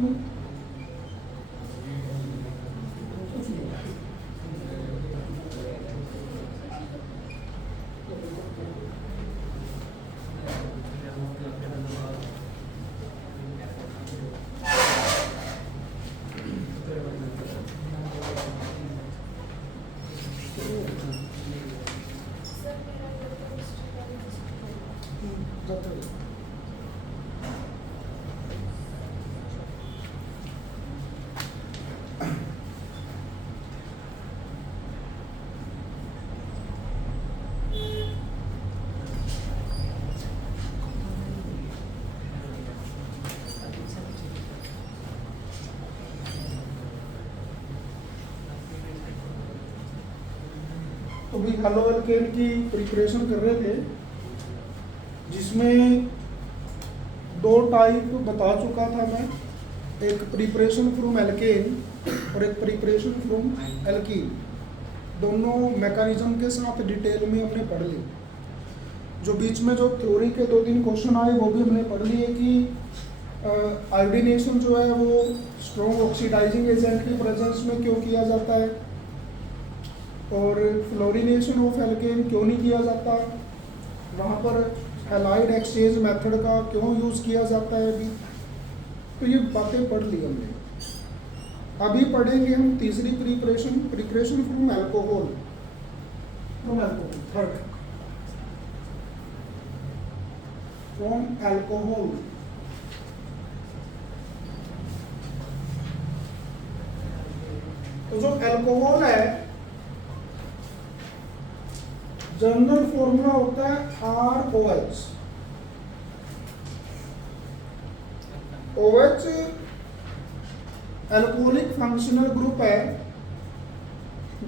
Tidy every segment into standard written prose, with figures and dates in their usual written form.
तो भी halo alkane की प्रिपरेशन कर रहे थे, जिसमें दो टाइप बता चुका था मैं, एक प्रिपरेशन फ्रॉम एल्केन और एक प्रिपरेशन फ्रॉम एल्कीन। दोनों मैकेनिज्म के साथ डिटेल में हमने पढ़ ली। जो बीच में जो थ्योरी के 2-3 क्वेश्चन आए वो भी हमने पढ़ लिए कि आयोडीनेशन जो है वो स्ट्रॉन्ग ऑक्सीडाइजिंग एजेंट की प्रेजेंस में क्यों किया जाता है, और फ्लोरिनेशन ऑफ एल्केन क्यों नहीं किया जाता, वहाँ पर हैलाइड एक्सचेंज मेथड का क्यों यूज़ किया जाता है अभी। तो ये बातें पढ़ ली हमने। अभी पढ़ेंगे हम तीसरी preparation from alcohol, third from alcohol. तो जो अल्कोहल है, जनरल फॉर्मूला होता है ROH। OH alcoholic functional group है।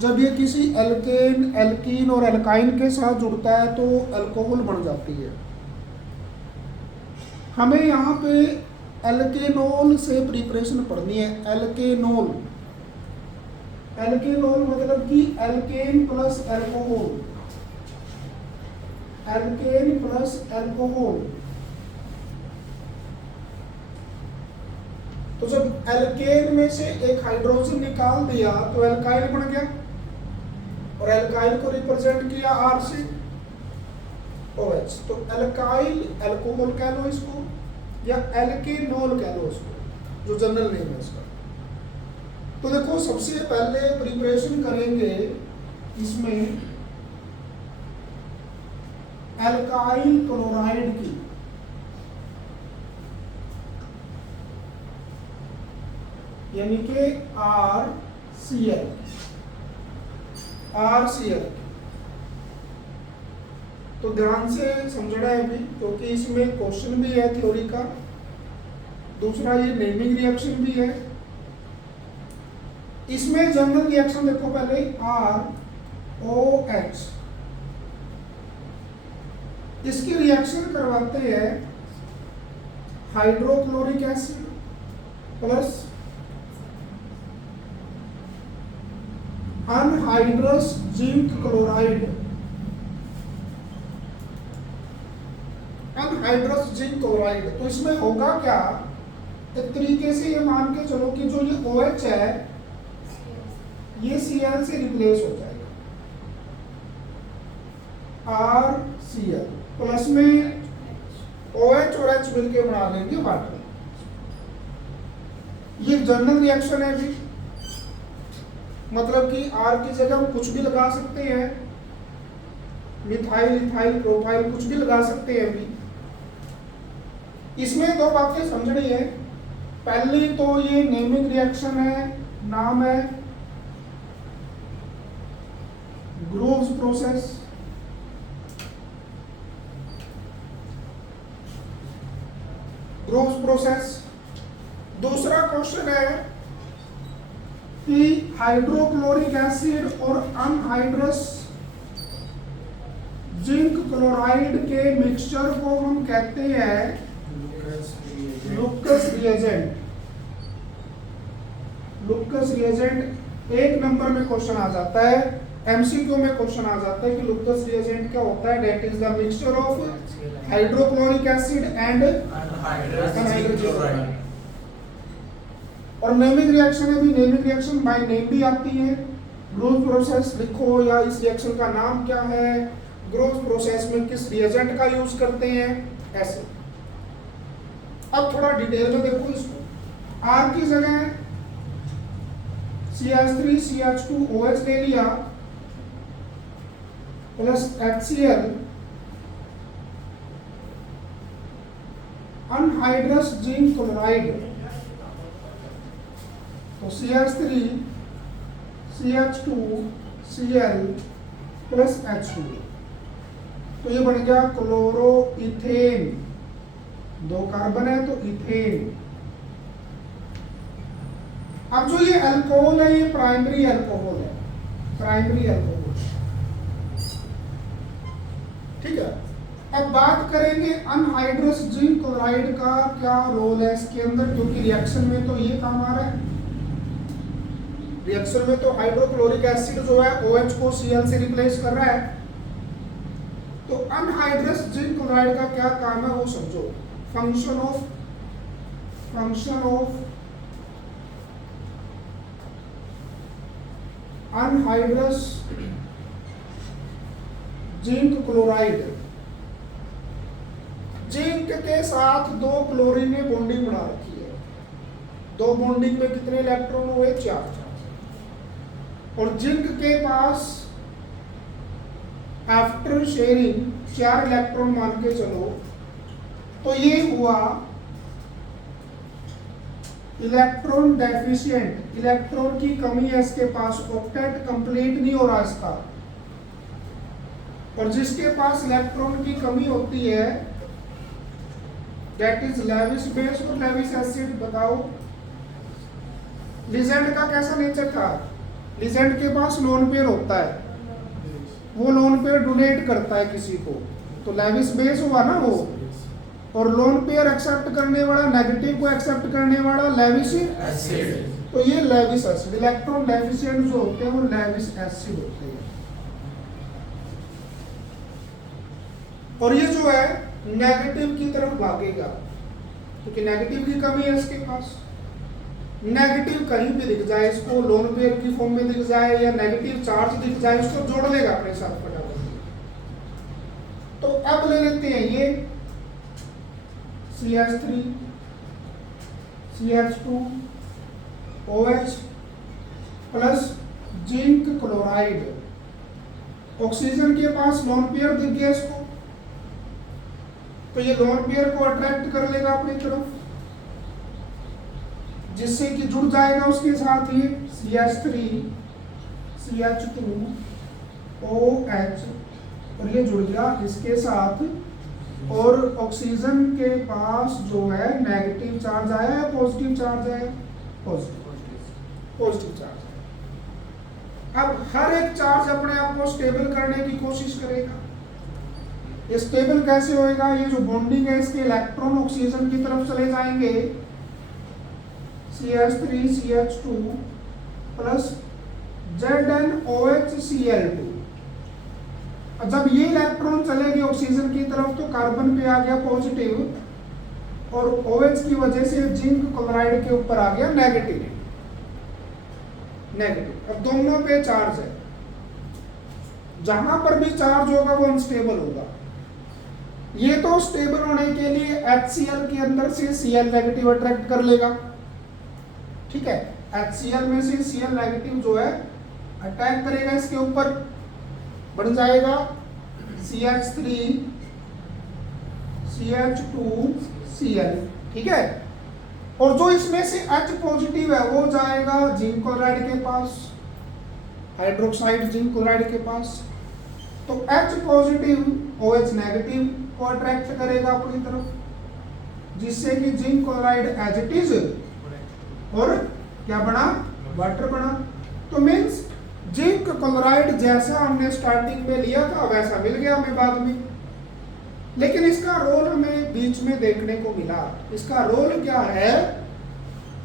जब ये किसी एल्केन, एल्कीन और एल्काइन के साथ जुड़ता है तो अल्कोहल बन जाती है। हमें यहाँ पे एल्केनोल से प्रिपरेशन पढ़नी है। एल्केनोल मतलब कि alkane plus alcohol, alkane plus alcohol. तो जब एल्केन में से एक हाइड्रोजन निकाल दिया तो एल्काइल बन गया, और एल्काइल को रिप्रेजेंट किया R से OH। तो एल्काइल अल्कोहल कह लो इसको, या एल्केनोल कह लो इसको, जो जनरल नेम है इसका। तो देखो, सबसे पहले प्रिपरेशन करेंगे इसमें एल्काइल क्लोराइड की। यानी कि RCl। तो ध्यान से समझना है अभी, क्योंकि इसमें क्वेश्चन भी है थ्योरी का, दूसरा ये नेमिंग रिएक्शन भी है। इसमें जनरल रिएक्शन देखो पहले, ROH। इसकी रिएक्शन करवाते हैं hydrochloric acid plus anhydrous zinc chloride. तो इसमें होगा क्या, एक तरीके से ये मान के चलो कि जो ये OH है ये Cl से रिप्लेस हो जाएगा। RCl प्लस में OH और H मिलके बना लेंगे वाटर। ये जनरल रिएक्शन है जी, मतलब कि R की जगह हम कुछ भी लगा सकते हैं, मिथाइल, इथाइल, प्रोपाइल, कुछ भी लगा सकते हैं अभी। इसमें दो बातें समझनी है। पहली तो ये नेमिंग रिएक्शन है, नाम है ग्रूव्स प्रोसेस। दूसरा क्वेश्चन है कि हाइड्रोक्लोरिक एसिड और अनहाइड्रस जिंक क्लोराइड के मिक्सचर को हम कहते हैं लुकस रिएजेंट। 1 नंबर में क्वेश्चन आ जाता है, MCQ में क्वेश्चन आ जाता है कि लुकस रिएजेंट क्या होता है। That is the mixture of hydrochloric acid and anhydrous chloride. और नेमिंग रिएक्शन है भी, नेमिंग रिएक्शन बाय नेम भी आती है। ग्रोथ प्रोसेस लिखो या इस रिएक्शन का नाम क्या है, ग्रोथ प्रोसेस में किस रिएजेंट का यूज करते हैं, ऐसे। अब थोड़ा डिटेल में देखो इसको। आर की जगह CH3CH2OH ले लिया plus HCl anhydrous zinc chloride, तो CH3CH2Cl प्लस H2, तो ये बन गया क्लोरोइथेन। 2 कार्बन है तो इथेन। अब जो ये अल्कोहल है ये प्राइमरी अल्कोहल है, प्राइमरी अल्कोहल। ठीक है, अब बात करेंगे अनहाइड्रस जिंक क्लोराइड का क्या रोल है इसके अंदर, क्योंकि रिएक्शन में तो ये काम आ रहा है। रिएक्शन में तो हाइड्रोक्लोरिक एसिड जो है OH को Cl से रिप्लेस कर रहा है, तो अनहाइड्रस जिंक क्लोराइड का क्या काम है वो समझो। Function of anhydrous zinc chloride, zinc के साथ 2 क्लोरीन ने बॉन्डिंग बना रखी है। 2 बॉन्डिंग में कितने इलेक्ट्रॉन हुए, 4। और जिंक के पास आफ्टर शेयरिंग 4 इलेक्ट्रॉन मान के चलो, तो ये हुआ इलेक्ट्रॉन डेफिशिएंट, इलेक्ट्रॉन की कमी है इसके पास, ऑक्टेट कंप्लीट नहीं हो रहा इसका। और जिसके पास इलेक्ट्रॉन की कमी होती है दैट इज लेविस बेस और लेविस एसिड। बताओ लिजेंड का कैसा नेचर था, लिजेंड के पास लोन पेयर होता है, वो लोन पेयर डोनेट करता है किसी को, तो लेविस बेस हुआ ना वो। और लोन पेयर एक्सेप्ट करने वाला, नेगेटिव को एक्सेप्ट करने वाला लेविस एसिड, तो ये लेविस एसिड। इलेक्ट्रॉन डेफिशिएंट जो होते हैं वो लेविस एसिड होते हैं। और ये जो है नेगेटिव की तरफ भागेगा, क्योंकि नेगेटिव की कमी है इसके पास। नेगेटिव कहीं भी दिख जाए इसको, लोन पेयर की फॉर्म में दिख जाए या नेगेटिव चार्ज दिख जाए, उसको जोड़ लेगा अपने साथ फटाफट। तो अब ले लेते हैं ये CH3 CH2OH plus zinc chloride. Oxygen के पास लोन पेयर दिख गया इसको, तो ये लोन पेयर को अट्रैक्ट कर लेगा अपनी तरफ, जिससे कि जुड़ जाएगा उसके साथ ही CH3 CH2OH, और ये जुड़ गया इसके साथ। और ऑक्सीजन के पास जो है नेगेटिव चार्ज आया है, पॉजिटिव चार्ज है, पॉजिटिव चार्ज है। अब हर एक चार्ज अपने आप को स्टेबल करने की कोशिश करेगा। ये स्टेबल कैसे होएगा, ये जो बॉन्डिंग है इसके इलेक्ट्रॉन ऑक्सीजन की तरफ चले जाएंगे, CH3 CH2 प्लस ZnOHCl2। जब ये इलेक्ट्रॉन चले गए ऑक्सीजन की तरफ तो कार्बन पे आ गया पॉजिटिव, और OH की वजह से जिंक क्लोराइड के ऊपर आ गया नेगेटिव। अब दोनों पे चार्ज है, जहां पर भी चार्ज होगा वो अनस्टेबल होगा। ये तो स्टेबल होने के लिए HCl के अंदर से Cl नेगेटिव अट्रैक्ट कर लेगा। ठीक है, HCl में से Cl नेगेटिव जो है अटैक करेगा इसके ऊपर, बन जाएगा CH3 CH2Cl। ठीक है, और जो इसमें से H पॉजिटिव है वो जाएगा जिंक क्लोराइड के पास, हाइड्रोक्साइड जिंक क्लोराइड के पास। तो H पॉजिटिव OH नेगेटिव को अट्रैक्ट करेगा अपनी तरफ, जिससे कि zinc chloride as it is और क्या बना, वाटर बना। तो मीन्स जिंक क्लोराइड जैसा हमने स्टार्टिंग में लिया था वैसा मिल गया हमें बाद में, लेकिन इसका रोल हमें बीच में देखने को मिला। इसका रोल क्या है,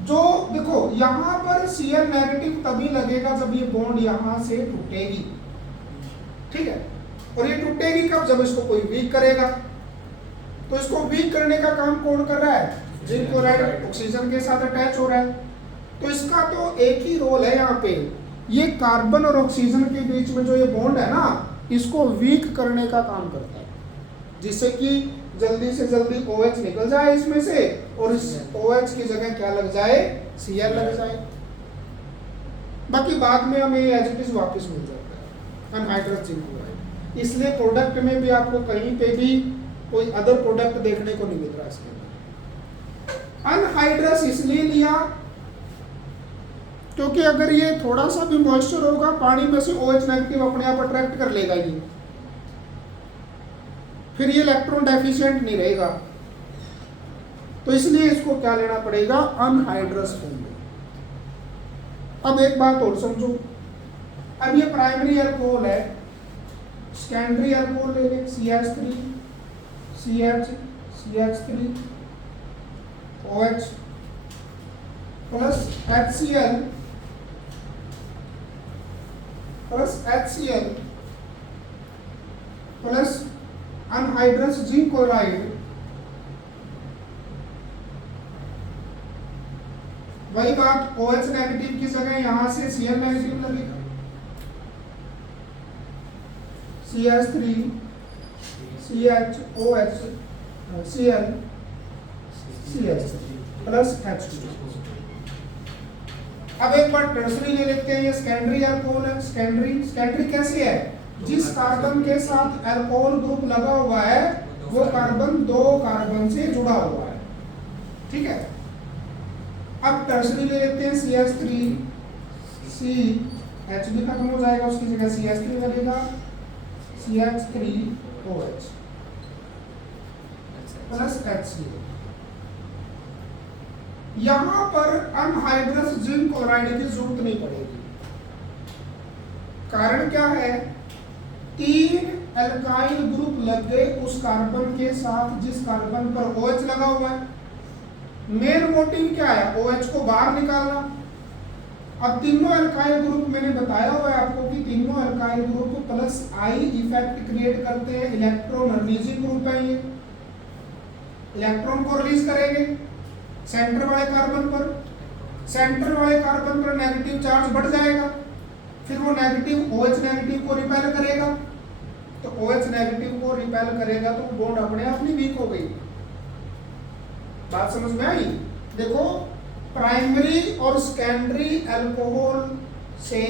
जो देखो यहां पर Cl नेगेटिव तभी लगेगा जब ये बॉन्ड यहां से टूटेगी। ठीक है, और ये टूटेगी कब, जब इसको कोई वीक करेगा। तो इसको वीक करने का काम कौन कर रहा है, जिंक क्लोराइड ऑक्सीजन के साथ अटैच हो रहा है। तो इसका तो एक ही रोल है यहाँ पे, ये कार्बन और ऑक्सीजन के बीच में जो ये बॉन्ड है ना, इसको वीक करने का काम करता है, जिससे कि जल्दी से जल्दी OH निकल जाए इसमें से और इस OH की जगह क्या लग जाए, Cl लग जाए। बाकी बाद में हमें एज इट इज वापस मिल जाता है अनहाइड्रस जिंक क्लोराइड। इसलिए प्रोडक्ट में भी आपको कहीं पे भी कोई अदर प्रोडक्ट देखने को नहीं मिल रहा इसके अंदर। अनहाइड्रस इसलिए लिया क्योंकि अगर ये थोड़ा सा भी मॉइस्चर होगा, पानी में से OH नेगेटिव अपने आप अट्रैक्ट कर लेगा ये, फिर ये इलेक्ट्रॉन डेफिशिएंट नहीं रहेगा, तो इसलिए इसको क्या लेना पड़ेगा, अनहाइड्रस फॉर्म में। अब एक बात और समझो, अब ये प्राइमरी अल्कोहल है, सेकेंडरी अल्कोहल ले लें, CH3 CH3 OH plus HCl plus anhydrous zinc chloride, वही बात OH नेगेटिव की जगह यहां से Cl नेगेटिव लगेगा, CH3 CHOH Cl CH3 plus H2। अब एक बार टर्सरी ले लेते हैं, ये सेकेंडरी अल्कोहल है। सेकेंडरी कैसे है, जिस कार्बन के साथ अल्कोहल ग्रुप लगा हुआ है वो कार्बन 2 कार्बन से जुड़ा हुआ है, ठीक है। अब टर्सरी ले लेते हैं, CH3 CH भी खत्म हो जाएगा, उसकी जगह CH3 लगेगा, CH3OH प्लस HCl। यहां पर अनहाइड्रस जिंक क्लोराइड की जरूरत नहीं पड़ेगी। कारण क्या है, 3 एल्काइल ग्रुप लग गए उस कार्बन के साथ जिस कार्बन पर OH लगा हुआ है। मेन मोटिव क्या है, OH को बाहर निकालना। अब तीनों एल्काइल ग्रुप मैंने बताया हुआ है आपको कि तीनों alkyl group plus I effect create करते हैं, इलेक्ट्रॉन रिलीजिंग ग्रुप है ये, इलेक्ट्रॉन को रिलीज करेंगे सेंटर वाले कार्बन पर, सेंटर वाले कार्बन पर नेगेटिव चार्ज बढ़ जाएगा, फिर वो नेगेटिव OH नेगेटिव को रिपेल करेगा, तो OH नेगेटिव को रिपेल करेगा तो बॉन्ड अपने आप ही वीक हो गई। बात समझ में आई? देखो, प्राइमरी और सेकेंडरी अल्कोहल से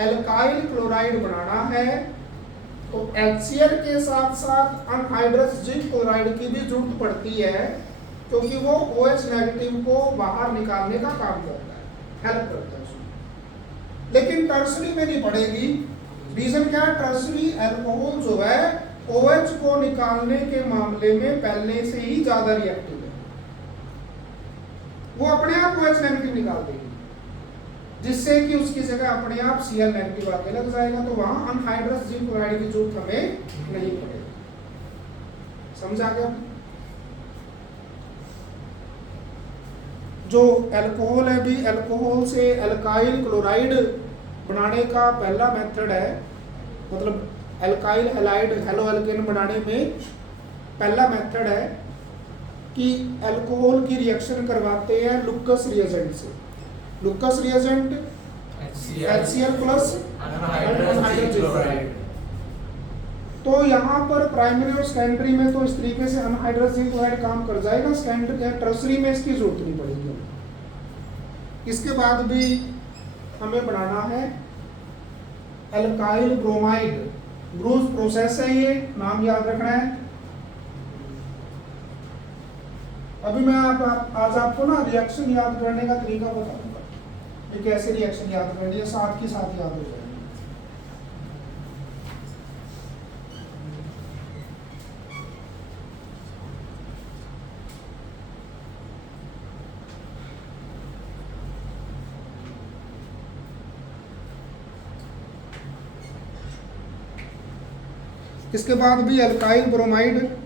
एल्काइल क्लोराइड बनाना है तो HCl के साथ साथ अनहाइड्रस जिंक क्लोराइड की भी जरूरत पड़ती है, क्योंकि वो OH नेगेटिव को बाहर निकालने का काम करता है, हेल्प करता है उसमें। लेकिन टर्सरी में नहीं पड़ेगी। रीजन क्या है, टर्सरी अल्कोहल जो है OH को निकालने के मामले में पहले से ही ज्यादा रिएक्टिव है, वो अपने आप OH नेगेटिव निकाल देगी, जिससे कि उसकी जगह अपने आप Cl नेगेटिव आके लग जाएगा, तो वहां अनहाइड्रस जिंक क्लोराइड की जरूरत हमें नहीं पड़ेगी। समझा गया? जो अल्कोहल है भी, अल्कोहल से एल्काइल क्लोराइड बनाने का पहला मेथड है, मतलब एल्काइल हैलाइड हेलो एल्केन बनाने में पहला मेथड है कि अल्कोहल की रिएक्शन करवाते हैं लुकस रिएजेंट से। Lucas reagent HCl plus anhydrous chloride. तो यहाँ पर प्राइमरी और सेकेंडरी में तो इस तरीके से अनहाइड्रस जिंक क्लोराइड काम कर जाएगा, सेकेंडरी या टर्सरी में इसकी जरूरत नहीं पड़ेगी। इसके बाद भी हमें बनाना है एल्काइल ब्रोमाइड। ब्रूस प्रोसेस है ये, नाम याद रखना है। अभी मैं आज आपको ना रिएक्शन याद करने का तरीका बताऊंगा, ये कैसे रिएक्शन याद करनी है, साथ के साथ याद हो जाएगी। इसके बाद भी एल्काइल ब्रोमाइड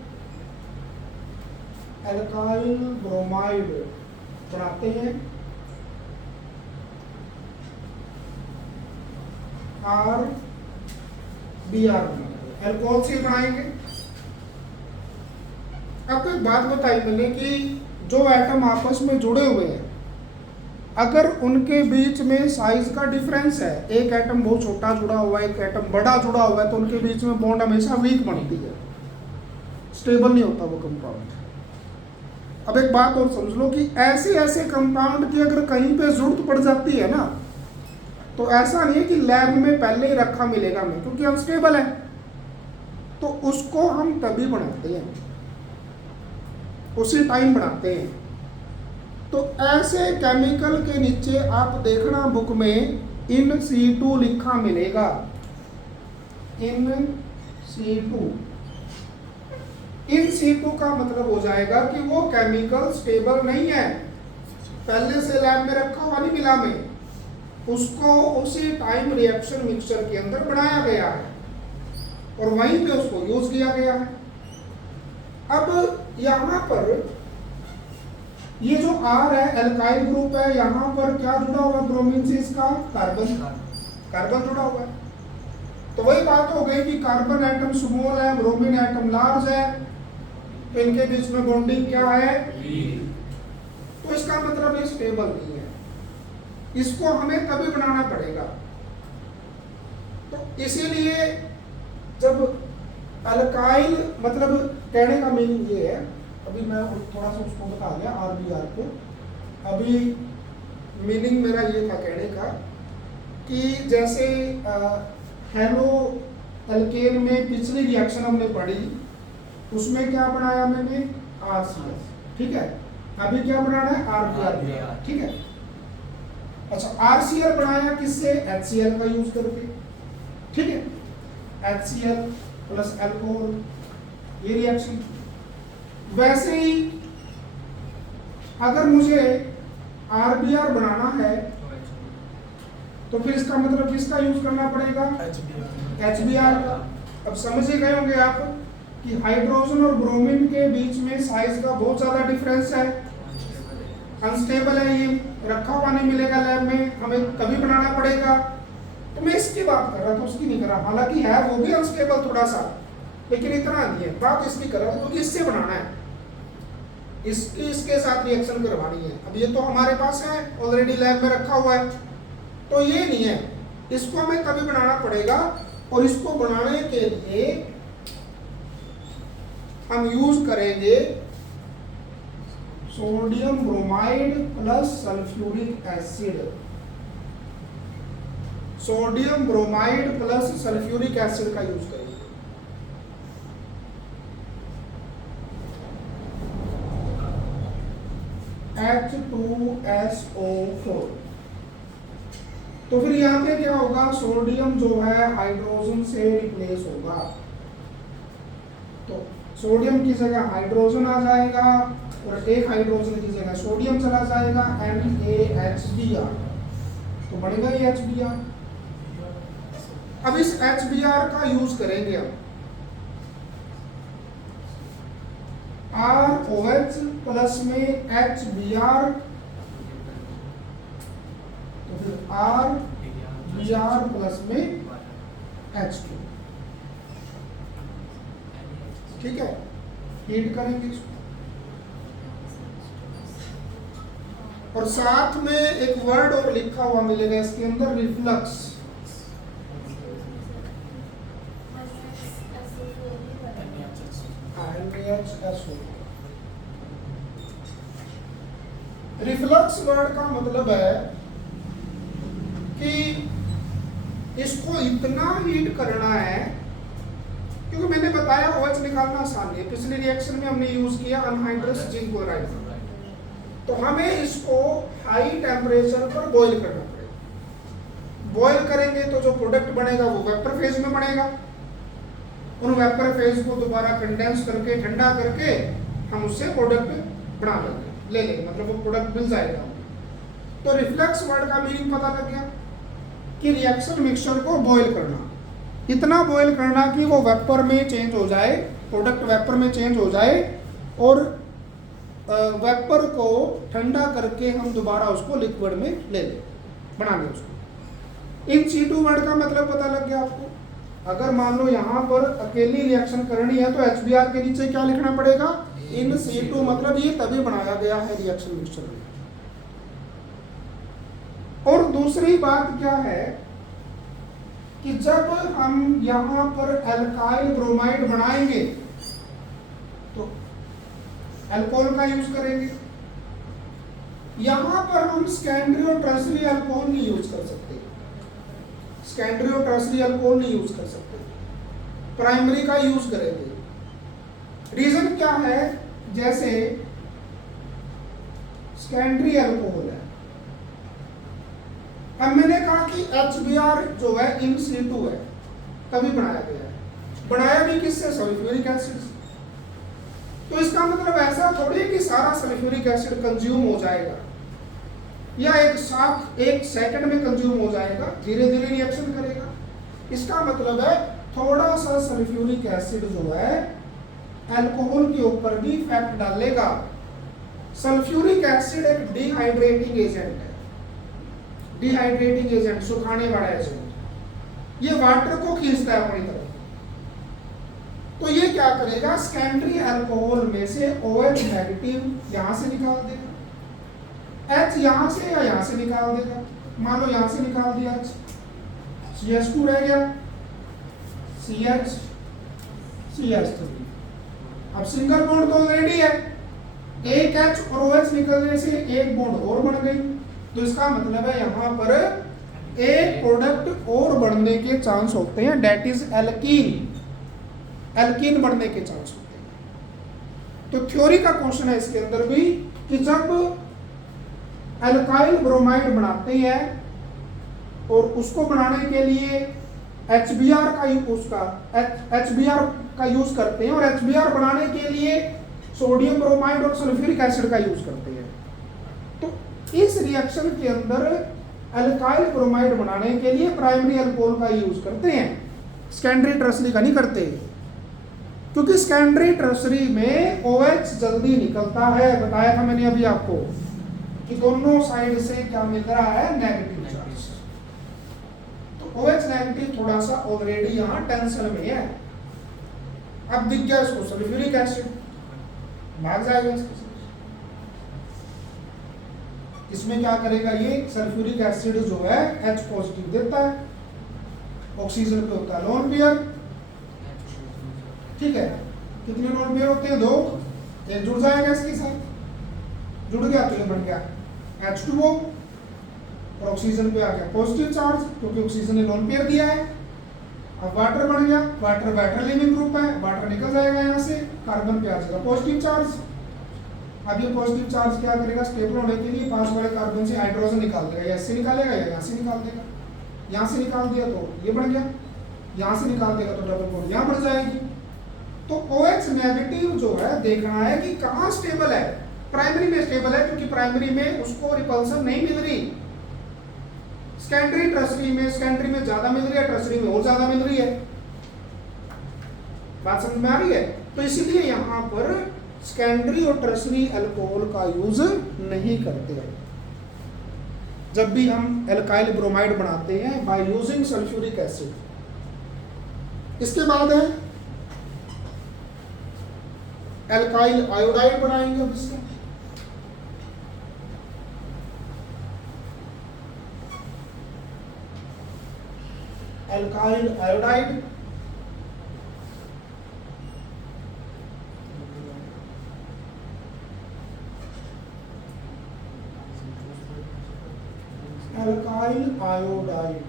बनाते हैं, RBr अल्कोहल से बनाएंगे। आपको एक बात बताई मैंने कि जो एटम आपस में जुड़े हुए हैं अगर उनके बीच में साइज का डिफरेंस है, एक एटम बहुत छोटा जुड़ा हुआ है, एक एटम बड़ा जुड़ा हुआ है, तो उनके बीच में बॉन्ड हमेशा वीक बनती है, स्टेबल नहीं होता वो कंपाउंड। अब एक बात और समझ लो कि ऐसे ऐसे कंपाउंड की अगर कहीं पे जरूरत पड़ जाती है ना, तो ऐसा नहीं है कि लैब में पहले ही रखा मिलेगा हमें, क्योंकि अनस्टेबल है, तो उसको हम तभी बनाते हैं, उसी टाइम बनाते हैं। तो ऐसे केमिकल के नीचे आप देखना बुक में इन C2 लिखा मिलेगा, इन C2। इन C2 का मतलब हो जाएगा कि वो केमिकल स्टेबल नहीं है, पहले से लैब में रखा हुआ नहीं मिला में, उसको उसी टाइम रिएक्शन मिक्सचर के अंदर बनाया गया है और वहीं पे उसको यूज किया गया है। अब यहां पर ये जो R है एल्काइल ग्रुप है, यहां पर क्या जुड़ा हुआ है ब्रोमीन से, इसका कार्बन जुड़ा हुआ है। तो वही बात हो गई कि कार्बन एटम स्मॉल है, ब्रोमीन एटम लार्ज है, तो इनके बीच में बॉन्डिंग क्या है, तो इसका मतलब ये स्टेबल नहीं है, इसको हमें कभी बनाना पड़ेगा। तो इसीलिए जब अल्काइल, मतलब कहने का मीनिंग ये है, अभी मैं थोड़ा सा उसको बता दिया RBR को, अभी मीनिंग मेरा ये था कहने का कि जैसे हेलो एल्केन में पिछली रिएक्शन हमने पढ़ी, उसमें क्या बनाया मैंने RCS, ठीक है, अभी क्या बनाना है RBR, ठीक है। अच्छा, RCl बनाया किससे, HCl का यूज करके, ठीक है, HCl प्लस अल्कोहल, ये रिएक्शन। वैसे ही अगर मुझे RBR बनाना है तो फिर इसका मतलब किसका यूज करना पड़ेगा, HBr का। अब समझ ही गए होंगे आप कि हाइड्रोजन और ब्रोमीन के बीच में साइज का बहुत ज्यादा डिफरेंस है, अनस्टेबल है, ये रखा हुआ नहीं मिलेगा लैब में, हमें कभी बनाना पड़ेगा। तो मैं इसकी बात कर रहा था, उसकी नहीं कर रहा, हालांकि है वो भी अनस्टेबल थोड़ा सा, लेकिन इतना नहीं है, बात इसकी कर रहा हूं क्योंकि इससे बनाना है, इसके साथ रिएक्शन करवानी है। अब ये तो हमारे पास है ऑलरेडी लैब में रखा हुआ है, तो ये नहीं है, इसको हमें कभी बनाना पड़ेगा, और इसको बनाने के लिए हम यूज करेंगे sodium bromide plus sulphuric acid, sodium bromide plus sulphuric acid का यूज करेंगे। H2SO4। तो फिर यहाँ पे क्या होगा, सोडियम जो है हाइड्रोजन से रिप्लेस होगा, तो सोडियम की जगह हाइड्रोजन आ जाएगा और एक हाइड्रोजन की जगह सोडियम चला जाएगा, NaHBr, तो बढ़ेगा ये HBr। अब इस HBr का यूज करेंगे हम ROH प्लस में HBr, तो फिर RBr प्लस में H2, ठीक है, हीट करेंगे इसको। और साथ में एक वर्ड और लिखा हुआ मिलेगा इसके अंदर, रिफ्लक्स। रिफ्लक्स वर्ड का मतलब है कि इसको इतना हीट करना है, क्योंकि मैंने बताया OH निकालना आसान है, पिछली रिएक्शन में हमने यूज किया अनहाइड्रस जिंक क्लोराइड, तो हमें इसको हाई टेम्परेचर पर बॉईल करना पड़ेगा। बॉईल करेंगे तो जो प्रोडक्ट बनेगा वो वेपर फेज में बनेगा, उन वेपर फेज को दोबारा कंडेंस करके ठंडा करके हम उससे प्रोडक्ट बना ले लेंगे, मतलब वो प्रोडक्ट मिल जाएगा। तो रिफ्लेक्स वर्ड का मीनिंग पता लग गया कि रिएक्शन मिक्सचर को बॉईल करना, इतना बॉईल करना कि वो वेपर में चेंज हो जाए, प्रोडक्ट वेपर में चेंज हो जाए, और वेपर को ठंडा करके हम दोबारा उसको लिक्विड में ले लें, बना लें उसको। इन C2 वर्ड का मतलब पता लग गया आपको। अगर मान लो यहाँ पर अकेली रिएक्शन करनी है तो HBr के नीचे क्या लिखना पड़ेगा, इन C2, मतलब ये तभी बनाया गया है रिएक्शन मिक्सचर में। दूसरी बात क्या है कि जब हम यहां पर एल्काइल ब्रोमाइड बनाएंगे तो अल्कोहल का यूज करेंगे। यहां पर हम सेकेंडरी और टर्शियरी अल्कोहल नहीं यूज कर सकते, सेकेंडरी और टर्शियरी अल्कोहल नहीं यूज कर सकते, प्राइमरी का यूज करेंगे। रीजन क्या है, जैसे सेकेंडरी अल्कोहल है, अब मैंने कहा कि HBr जो है इन situ है, तभी बनाया गया है। बनाया भी किससे? सल्फ्यूरिक एसिड से। तो इसका मतलब ऐसा थोड़ी है कि सारा सल्फ्यूरिक एसिड कंज्यूम हो जाएगा या एक सेकंड में कंज्यूम हो जाएगा, धीरे धीरे रिएक्शन करेगा। इसका मतलब है थोड़ा सा सल्फ्यूरिक एसिड जो है अल्कोहल के ऊपर भी इफेक्ट डालेगा। सल्फ्यूरिक एसिड एक डिहाइड्रेटिंग एजेंट है, डिहाइड्रेटिंग एजेंट, सुखाने वाला एजेंट। ये वाटर को खींचता है अपनी तरफ। तो ये क्या करेगा, सेकेंडरी अल्कोहल में से OH नेगेटिव यहां से निकाल देगा, H यहां से या यहां से निकाल देगा। मान लो यहां से निकाल दिया H, CH2 रह गया, CH CH3। अब सिंगल बॉन्ड तो ऑलरेडी है, एक H और OH निकलने से एक बॉन्ड और बन गई। तो इसका मतलब है यहां पर एक प्रोडक्ट और बढ़ने के चांस होते हैं, डेट इज एल्कीन, एल्कीन बढ़ने के चांस होते हैं। तो थ्योरी का क्वेश्चन है इसके अंदर भी कि जब एल्काइल ब्रोमाइड बनाते हैं और उसको बनाने के लिए HBr का यूज करते हैं और HBr बनाने के लिए सोडियम ब्रोमाइड और सल्फ्यूरिक एसिड का यूज करते हैं। तो इस रिएक्शन के अंदर एल्काइल ब्रोमाइड बनाने के लिए प्राइमरी अल्कोहल का यूज करते हैं, सेकेंडरी टर्शियरी का नहीं करते, क्योंकि सेकेंडरी टर्शियरी में OH जल्दी निकलता है। बताया था मैंने अभी आपको कि दोनों साइड से क्या मिल रहा है, नेगेटिव चार्ज। तो OH नेगेटिव थोड़ा सा ऑलरेडी यहां टेंशन में है। अब दिख गया इसको सल्फ्यूरिक एसिड, भाग जाएगा इसके। इसमें क्या करेगा, ये सल्फ्यूरिक एसिड जो है H पॉजिटिव देता है, ऑक्सीजन पे होता है लोन पेयर। ठीक है, कितने लोन पेयर होते हैं? 2। एक जुड़ जाएगा इसके साथ, जुड़ गया तो ये बन गया H2O और ऑक्सीजन पे आ गया पॉजिटिव चार्ज, क्योंकि ऑक्सीजन ने लोन पेयर दिया है। अब वाटर बन गया, वाटर लिविंग ग्रुप है, वाटर निकल जाएगा यहाँ से, कार्बन पे आ जाएगा पॉजिटिव चार्ज। अब ये पॉजिटिव चार्ज क्या करेगा, स्टेबल होने के लिए पास वाले कार्बन से हाइड्रोजन निकाल देगा, या इससे निकालेगा या यहाँ से निकाल देगा। यहाँ से निकाल दिया तो ये बन गया, यहाँ से निकाल देगा तो डबल बॉन्ड यहाँ बढ़ जाएगी। तो OH नेगेटिव जो है देखना है कि कहाँ स्टेबल है। प्राइमरी में स्टेबल है, क्योंकि प्राइमरी में उसको रिपल्सन नहीं मिल रही। सेकेंडरी सेकेंडरी में ज्यादा मिल रही है, टर्शियरी में और ज्यादा मिल रही है। बात समझ में आ रही है? तो इसीलिए यहाँ पर सेकेंडरी और टर्शियरी अल्कोहल का यूज नहीं करते हैं जब भी हम एल्काइल ब्रोमाइड बनाते हैं बाय यूजिंग सल्फ्यूरिक एसिड। इसके बाद है एल्काइल आयोडाइड बनाएंगे। अब इसका एल्काइल आयोडाइड एल्काइल आयोडाइड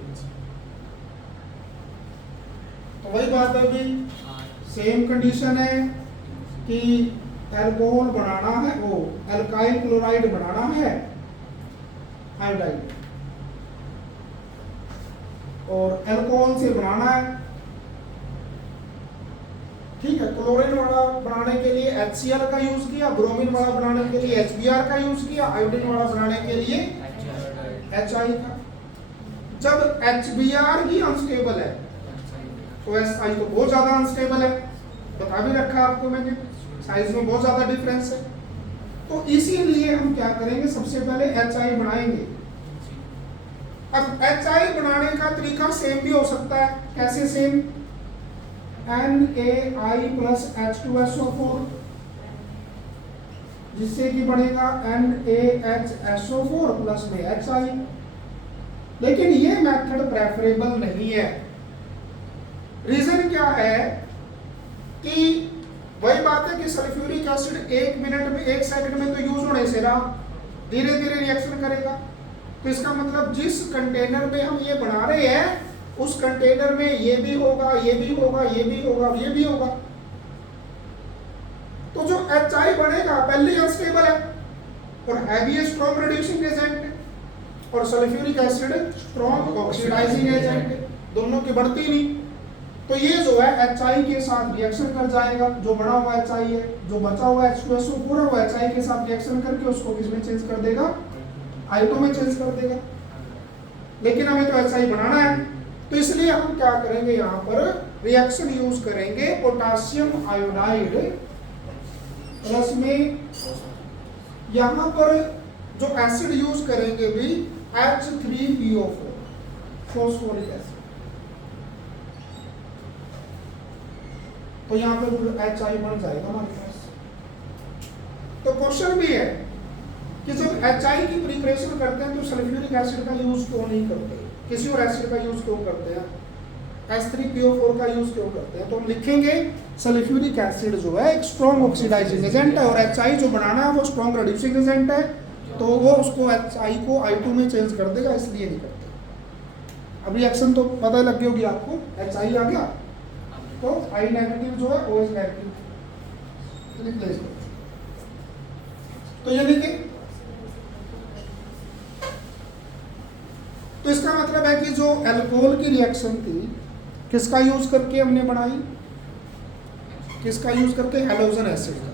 तो वही बात है कि सेम कंडीशन है कि अल्कोहल बनाना है, वो एल्काइल क्लोराइड बनाना है आयोडाइड, और अल्कोहल से बनाना है। ठीक है, क्लोरीन वाला बनाने के लिए HCl का यूज किया, ब्रोमीन वाला बनाने के लिए HBr का यूज किया, आयोडीन वाला बनाने के लिए HI का। जब HBr ही अनस्टेबल है तो SI तो बहुत ज्यादा अनस्टेबल है, बता भी रखा आपको मैंने, साइज में बहुत ज्यादा डिफरेंस है। तो इसीलिए हम क्या करेंगे, सबसे पहले HI बनाएंगे। अब HI बनाने का तरीका सेम भी हो सकता है। कैसे सेम? NaI प्लस H2SO4, जिससे कि बनेगा NaHSO4 प्लस में HI। लेकिन ये मेथड प्रेफरेबल नहीं है। रीजन क्या है कि वही बात है कि सल्फ्यूरिक एसिड 1 मिनट में 1 सेकंड में तो यूज होने से ना धीरे धीरे रिएक्शन करेगा। तो इसका मतलब जिस कंटेनर में हम ये बना रहे हैं उस कंटेनर में ये भी होगा, ये भी होगा, ये भी होगा, ये भी होगा। तो जो HI बनेगा पहले ही अनस्टेबल है और हैवी स्ट्रॉन्ग रिड्यूसिंग एजेंट है, और sulphuric acid strong oxidising agent है, दोनों की बढ़ती नहीं। तो ये जो है HI के साथ रिएक्शन कर जाएगा, जो बड़ा हुआ HI है, जो बचा हुआ H2SO पूरा हुआ HI के साथ रिएक्शन करके उसको किसमें चेंज कर देगा, I2 में चेंज कर देगा। लेकिन हमें तो HI बनाना है, तो इसलिए हम क्या करेंगे, यहाँ पर रिएक्शन यूज करेंगे पोटासियम आयोडाइड प्लस में, यहाँ पर जो एसिड यूज करेंगे भी H3PO4 फॉस्फोरिक एसिड। तो यहाँ पे HI बन जाएगा हमारे पास। तो क्वेश्चन भी है कि जब HI की प्रिपरेशन करते हैं तो सल्फ्यूरिक एसिड का यूज क्यों नहीं करते, किसी और एसिड का यूज क्यों करते हैं, H3PO4 का यूज क्यों करते हैं। तो हम लिखेंगे सल्फ्यूरिक एसिड जो है एक स्ट्रॉन्ग ऑक्सीडाइजिंग एजेंट है और HI जो बनाना है वो स्ट्रॉन्ग रिड्यूसिंग एजेंट है, तो वो उसको HI को I2 में चेंज कर देगा, इसलिए नहीं करते। अब रिएक्शन तो पता लग गई होगी आपको, HI आ गया तो I नेगेटिव जो है OH नेगेटिव रिप्लेस कर। तो ये देखिए, तो इसका मतलब है कि जो अल्कोहल की रिएक्शन थी किसका यूज करके हमने बनाई, किसका यूज करके, हैलोजन एसिड का,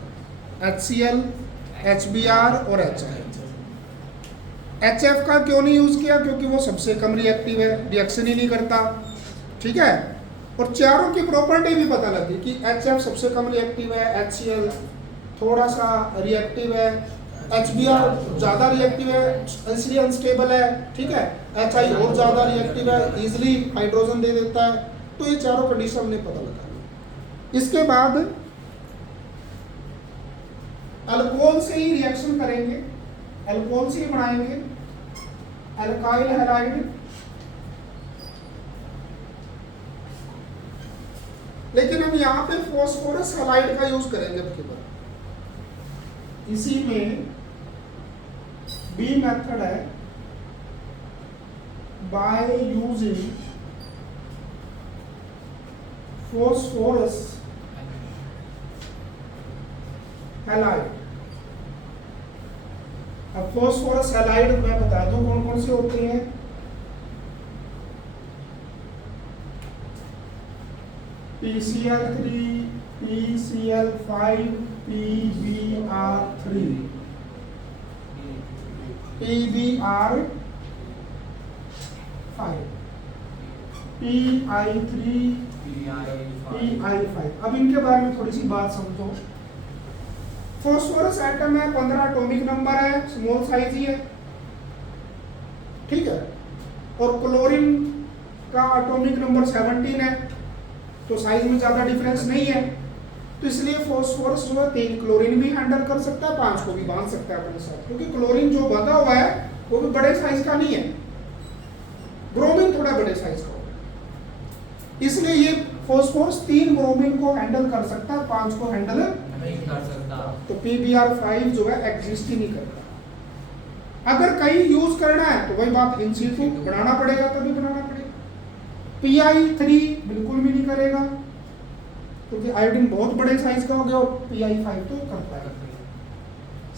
HCl, HBr और HI। HF का क्यों नहीं यूज किया, क्योंकि वो सबसे कम रिएक्टिव है, रिएक्शन ही नहीं करता, ठीक है। और चारों की प्रॉपर्टी भी पता लगी कि HF सबसे कम रिएक्टिव है, HCl थोड़ा सा रिएक्टिव है, HBr ज्यादा रिएक्टिव है इसलिए अनस्टेबल है, ठीक है, HI और ज्यादा रिएक्टिव है, इजिली हाइड्रोजन दे देता है। तो ये चारों कंडीशन हमने पता लगा। इसके बाद अल्कोहल से ही रिएक्शन करेंगे, अल्कोहल से ही बनाएंगे अल्काइल हैलाइड, लेकिन हम यहाँ पे फॉस्फोरस हैलाइड का यूज करेंगे अब की बार। इसी में बी मेथड है, बाय यूजिंग फॉस्फोरस हैलाइड। अब फॉस्फोरस हैलाइड मैं बता दूं कौन कौन से होते हैं। PCl3, PCl5, PBr3, PBr5, PI3, PI5। अब इनके बारे में थोड़ी सी बात समझो। फॉस्फोरस एटम है, 15 एटॉमिक नंबर है, स्मॉल साइज ही है, ठीक है। और क्लोरीन का एटॉमिक नंबर 17 है, तो साइज में ज्यादा डिफरेंस नहीं है। तो इसलिए फॉस्फोरस जो है 3 क्लोरीन भी हैंडल कर सकता है, 5 को भी बांध सकता है अपने साथ, क्योंकि क्लोरीन जो बंधा हुआ है वो भी बड़े साइज का नहीं है, ब्रोमीन थोड़ा बड़े साइज का होगा। इसलिए ये फॉस्फोरस 3 ब्रोमीन को हैंडल कर सकता है, 5 को हैंडल नहीं कर सकता। तो PBr5 जो है एग्जिस्ट ही नहीं करता। अगर कहीं यूज करना है तो वही बात, इन सिटू बनाना पड़ेगा, तभी बनाना पड़ेगा। PI3 बिल्कुल भी नहीं करेगा, क्योंकि आयोडीन बहुत बड़े साइज का हो गया, और PI5 तो करता है।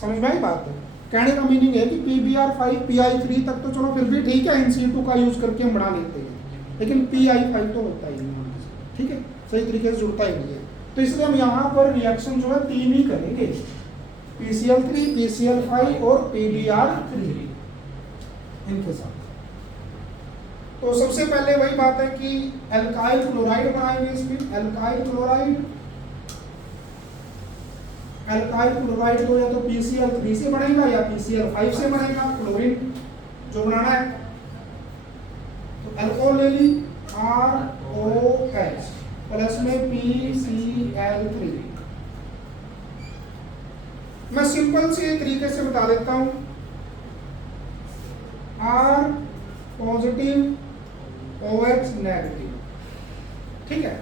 समझ में आई बात है? कहने का मीनिंग है कि PBr5 PI3 तक तो चलो फिर भी ठीक है, In-situ का यूज करके हम बना लेते हैं, लेकिन PI5 तो होता ही नहीं, ठीक है, सही तरीके से जुड़ता ही नहीं है। तो इसलिए हम यहाँ पर रिएक्शन जो है 3 ही करेंगे, PCl3, PCl5 और PBr3 इनके साथ। तो सबसे पहले वही बात है कि अल्काइल क्लोराइड बनाएंगे इसमें, अल्काइल क्लोराइड। अल्काइल क्लोराइड को या तो PCl3 से बनेगा या PCl5 से बनेगा, क्लोरीन जो बनाना है। तो अल्कोहल ले ली ROH प्लस में PCl3। मैं सिंपल से तरीके से बता देता हूं, R पॉजिटिव OH नेगेटिव, ठीक है,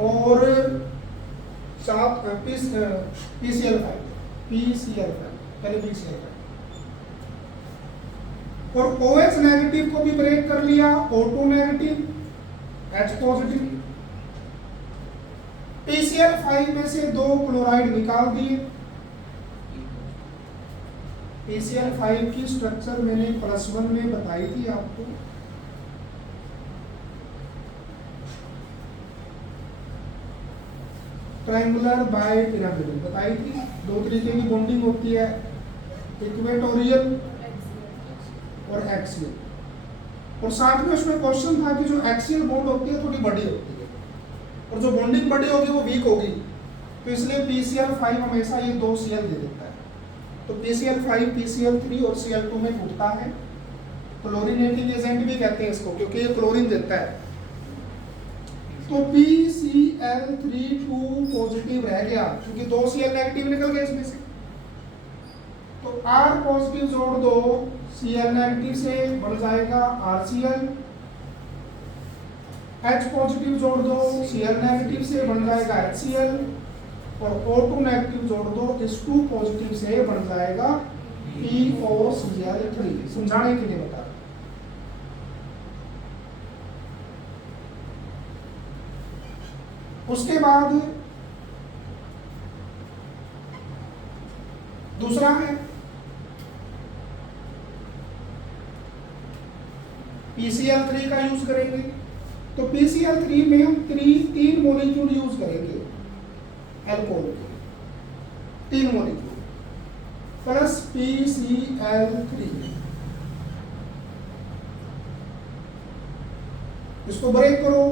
और साथ PCl5 पहले PCl5 और OH नेगेटिव को भी ब्रेक कर लिया, O2 negative H positive. PCl5 में से 2 क्लोराइड निकाल दिए। PCl5 की स्ट्रक्चर मैंने +1 में बताई थी आपको। ट्रायंगुलर बाय पिरामिडल बताई थी। 2 तरीके की बॉन्डिंग होती है, इक्वेटोरियल और एक्सियल। और साथ में उसमें क्वेश्चन था कि जो एक्सियल बॉन्ड होती है थोड़ी बड़ी होती है और जो बॉन्डिंग बड़ी होगी वो वीक होगी, तो इसलिए PCl5 हमेशा ये 2 Cl दे देता है। तो PCl5 PCl3 और Cl2 में फूटता है। क्लोरीनेटिंग एजेंट भी कहते हैं इसको, क्योंकि ये क्लोरीन देता है। तो PCl3 पॉजिटिव रह गया, क्योंकि 2 Cl नेगेटिव निकल गए इसमें से। तो R पॉजिटिव जोड़ दो Cl नेगेटिव से, बढ़ जाएगा RCl। H पॉजिटिव जोड़ दो Cl नेगेटिव से, बन जाएगा HCl। और O2 नेगेटिव जोड़ दो इस 2 पॉजिटिव से, बन जाएगा POCl3। समझाने के लिए बता रहा। उसके बाद दूसरा है PCl3 का यूज करेंगे। तो PCl3 में हम 3 मॉलिक्यूल यूज करेंगे अल्कोहल के, 3 मॉलिक्यूल प्लस PCl3। इसको ब्रेक करो,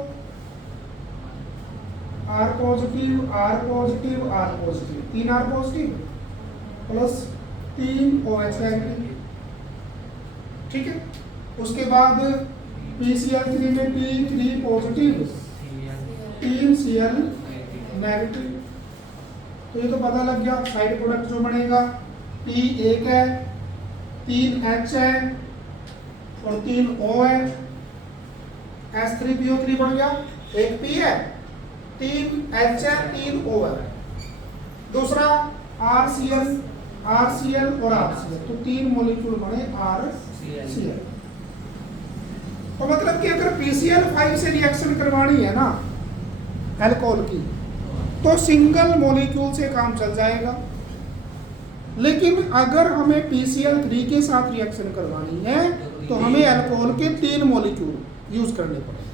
R positive R positive R positive, 3 R positive plus 3 OH negative, ठीक है। उसके बाद PCl3 में P3 पॉजिटिव 3 Cl नेगेटिव। तो ये तो पता लग गया साइड प्रोडक्ट जो बनेगा, P 1 है, 3 H है और 3 O है। H3PO3 बन गया, 1 P है, 3 H है, 3 O है। दूसरा RCl और RCl, तो 3 मॉलिक्यूल बने RCl। तो मतलब कि अगर PCl5 से रिएक्शन करवानी है ना अल्कोहल की, तो सिंगल मॉलिक्यूल से काम चल जाएगा। लेकिन अगर हमें PCl3 के साथ रिएक्शन करवानी है तो हमें अल्कोहल के 3 मॉलिक्यूल यूज करने पड़ेंगे।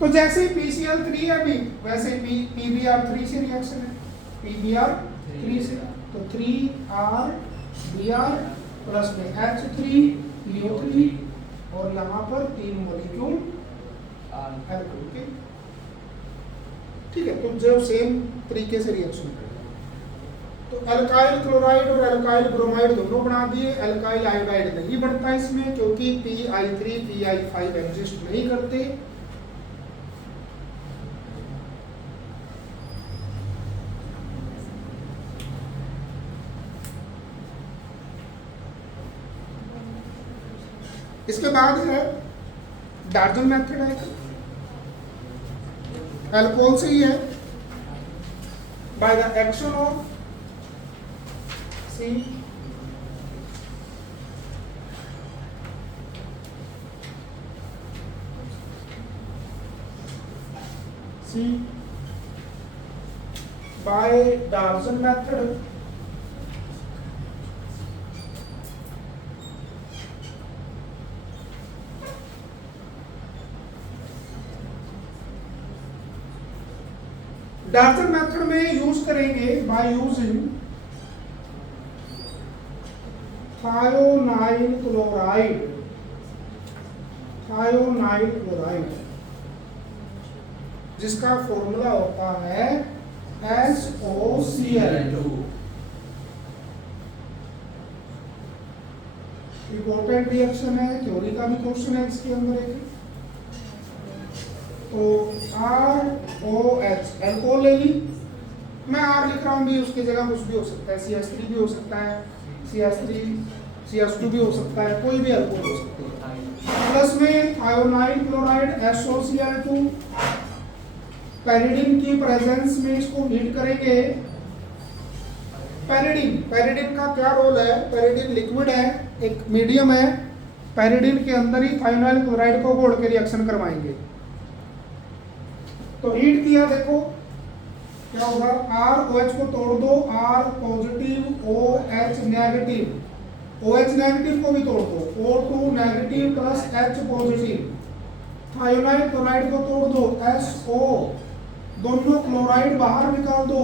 तो जैसे PCl3 है अभी, वैसे PBr3 से रिएक्शन है, PBr3 से, तो 3RBr प्लस में H3PO3 और यहाँ पर 3 मॉलिक्यूल अल्कोहल के, ठीक है। तो जो सेम तरीके से रिएक्शन करेगा। तो अल्काइल क्लोराइड और अल्काइल ब्रोमाइड दोनों बना दिए। अल्काइल आयोडाइड नहीं बनता इसमें, क्योंकि Pi3 Pi5 एग्जिस्ट नहीं करते। इसके बाद है डार्जन मेथड है, अल्कोहल से ही है। By the action of C by Darson method, Darzens method में यूज करेंगे बाय यूजिंग थायोनाइल क्लोराइड, जिसका फॉर्मूला होता है SOCl2। इंपॉर्टेंट रिएक्शन है, थ्योरी का भी क्वेश्चन है इसके अंदर एक। तो ROH अल्कोहल ले ली, मैं R लिख रहा हूँ भी, उसकी जगह कुछ भी हो सकता है, CH3 भी हो सकता है, CH3 CH2 भी हो सकता है, कोई भी अल्कोहल हो सकती है। प्लस में थायोनाइल क्लोराइड SOCl2, पैरिडीन की प्रेजेंस में इसको हीट करेंगे। पैरिडीन का क्या रोल है? पैरिडीन लिक्विड है, एक मीडियम है, पैरिडीन के अंदर ही थायोनाइल क्लोराइड को घोल के रिएक्शन करवाएंगे। तो हीट किया, देखो क्या होगा, ROH को तोड़ दो, R positive OH negative, OH negative को भी तोड़ दो, O2 negative plus H positive, thionyl chloride को तोड़ दो, SO, दोनों क्लोराइड बाहर निकाल दो,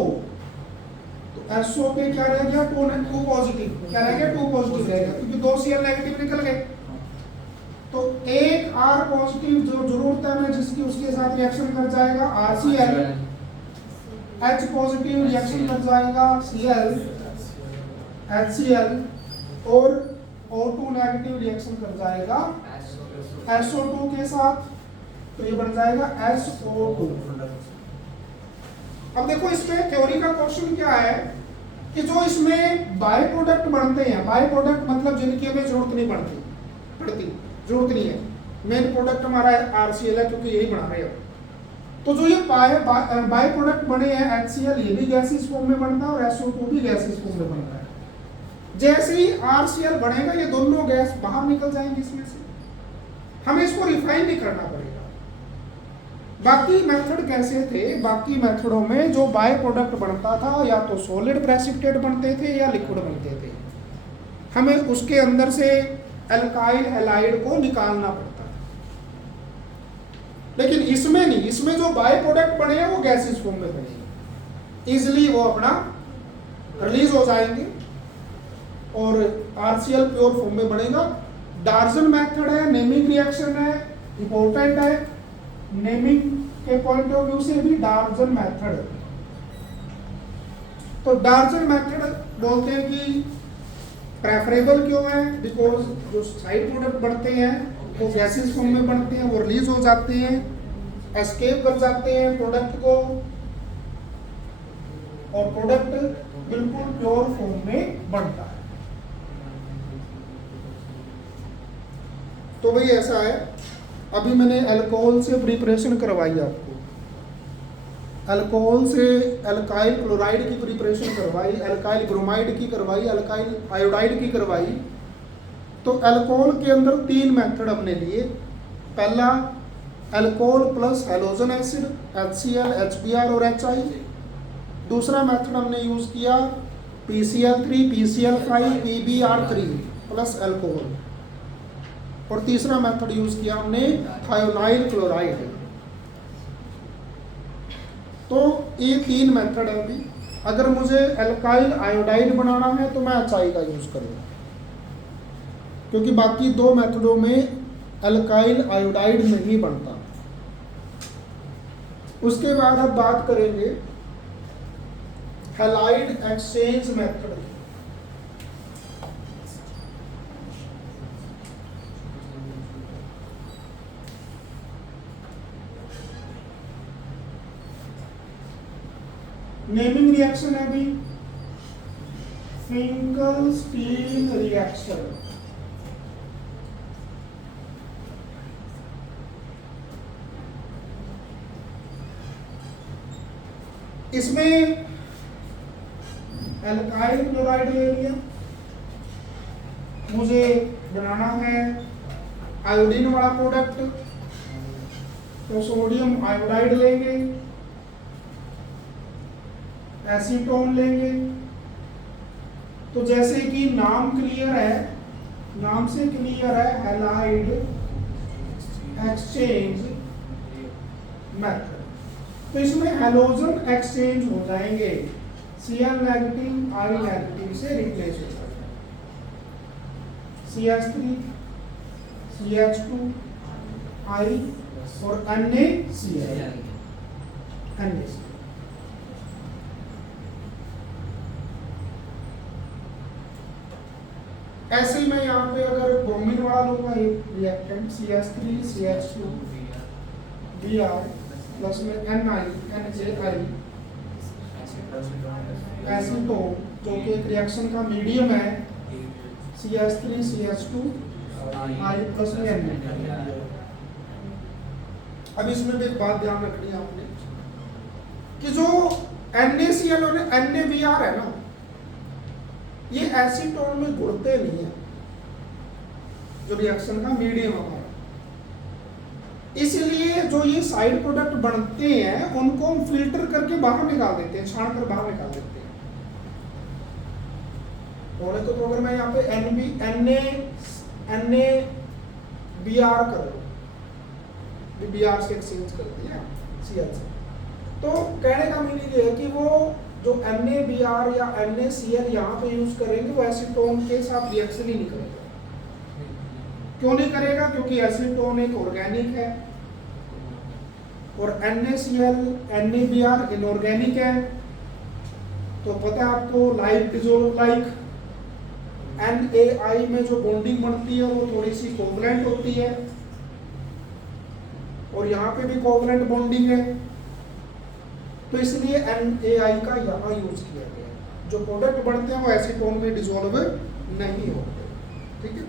तो SO पे क्या रह गया, 2 पॉजिटिव, क्या रह गया, 2 पॉजिटिव रहेगा, क्योंकि 2 Cl नेगेटिव निकल गए। तो एक R पॉजिटिव जो जरूरत है जिसकी, उसके साथ रिएक्शन कर जाएगा RCl, H पॉजिटिव रिएक्शन कर जाएगा Cl, HCl, और O2 नेगेटिव रिएक्शन कर जाएगा SO2 के साथ, तो ये बन जाएगा SO2। अब देखो इसमें थ्योरी का क्वेश्चन क्या है कि जो इसमें बाय प्रोडक्ट बनते हैं, बाय प्रोडक्ट मतलब जिनकी हमें जरूरत नहीं पड़ती, जरूरत नहीं है, मेन प्रोडक्ट हमारा RCl है क्योंकि यही बना रहे हैं। तो जो ये बाय प्रोडक्ट बने हैं HCl, ये भी गैसीय फॉर्म में बनता है और SO2 भी गैसीय फॉर्म में बनता है। जैसे ही RCl बनेगा ये दोनों गैस बाहर निकल जाएंगे इसमें से, हमें इसको रिफाइन नहीं करना पड़ेगा। बाकी मेथड कैसे थे? बाकी मेथडों में जो बाय प्रोडक्ट बनता था या तो सॉलिड प्रेसिपिटेट बनते थे या लिक्विड बनते थे, हमें उसके अंदर से एल्काइल हैलाइड को निकालना पड़ता है। लेकिन इसमें नहीं, इसमें जो बाय प्रोडक्ट बने हैं वो गैसीय फॉर्म में बनेंगे, इजिली वो अपना रिलीज हो जाएंगे और RCl प्योर फॉर्म में बनेगा। डार्जन मेथड है, नेमिंग रिएक्शन है, इंपॉर्टेंट है, नेमिंग के पॉइंट ऑफ व्यू से भी डार्जन मेथड। तो डार्जन मेथड बोलते हैं कि प्रेफरेबल क्यों है? बिकॉज जो साइड प्रोडक्ट बनते हैं वो गैसीय फॉर्म में बनते हैं, वो रिलीज हो जाते हैं, एस्केप कर जाते हैं प्रोडक्ट को, और प्रोडक्ट बिल्कुल प्योर फॉर्म में बनता है। तो भाई ऐसा है, अभी मैंने अल्कोहल से प्रिपरेशन करवाई आपको, अल्कोहल से अल्काइल क्लोराइड की प्रिपरेशन करवाई, अल्काइल ब्रोमाइड की करवाई, अल्काइल आयोडाइड की करवाई। तो अल्कोहल के अंदर 3 मेथड हमने लिए। पहला alcohol plus halogen acid HCl, HBr और HI। दूसरा मेथड हमने यूज़ किया PCl3, PCl5, PbR3 plus alcohol. और तीसरा मेथड यूज़ किया हमने थायोनाइल क्लोराइड। तो ये 3 मेथड है। अभी अगर मुझे अल्काइल आयोडाइड बनाना है तो मैं HI का यूज़ करूँगा, क्योंकि बाकी 2 मेथडों में अल्काइल आयोडाइड नहीं बनता। उसके बाद अब बात करेंगे हैलाइड एक्सचेंज मेथड की। नेमिंग रिएक्शन है अभी फिंकल-स्टीन रिएक्शन। इसमें एल्काइल क्लोराइड ले लिया, मुझे बनाना है आयोडीन वाला प्रोडक्ट, तो सोडियम आयोडाइड लेंगे, एसीटोन लेंगे। तो जैसे कि नाम क्लियर है, नाम से क्लियर है हैलाइड एक्सचेंज मेथड। तो इसमें हैलोजन एक्सचेंज हो जाएंगे, Cl नेगेटिव I नेगेटिव से रिप्लेस हो जाएगा, CH3 CH2 I और NaCl। ऐसे ही मैं यहाँ पे अगर ब्रोमीन वाला लूंगा एक reactant CH3 CH2 Br plus में NaCl एसीटोन, जो कि एक रिएक्शन का मीडियम है, CH3 CH2 I प्लस में Na। अब इसमें भी एक बात ध्यान रखनी है आपने कि जो NaCl और NaBr है ना, ये एसीटोन में घुलते नहीं है, जो रिएक्शन का मीडियम हमारा। इसलिए जो ये साइड प्रोडक्ट बनते हैं उनको हम फिल्टर करके बाहर निकाल देते हैं, छान कर बाहर निकाल देते हैं। तो अगर मैं यहाँ पे NaBr कर लूँ, Br से एक्सचेंज कर दिया Cl से, तो कहने का मीनिंग ये है कि वो जो NaBr या NaCl यहाँ पे यूज करेंगे वो एसीटोन के साथ रिएक्शन ही नहीं करेगा। क्यों नहीं करेगा? क्योंकि एसीटोन एक ऑर्गेनिक है और NaCl NaBr इनऑर्गेनिक है। तो पता है आपको, लाइक डिसॉल्व लाइक, NaI में जो बॉन्डिंग बनती है वो थोड़ी सी कोवलेंट होती है और यहाँ पे भी कोवलेंट बॉन्डिंग है, तो इसलिए NaI का यहाँ यूज किया गया है। जो प्रोडक्ट बनते हैं वो एसीटोन में डिसॉल्व नहीं होते। ठीक है।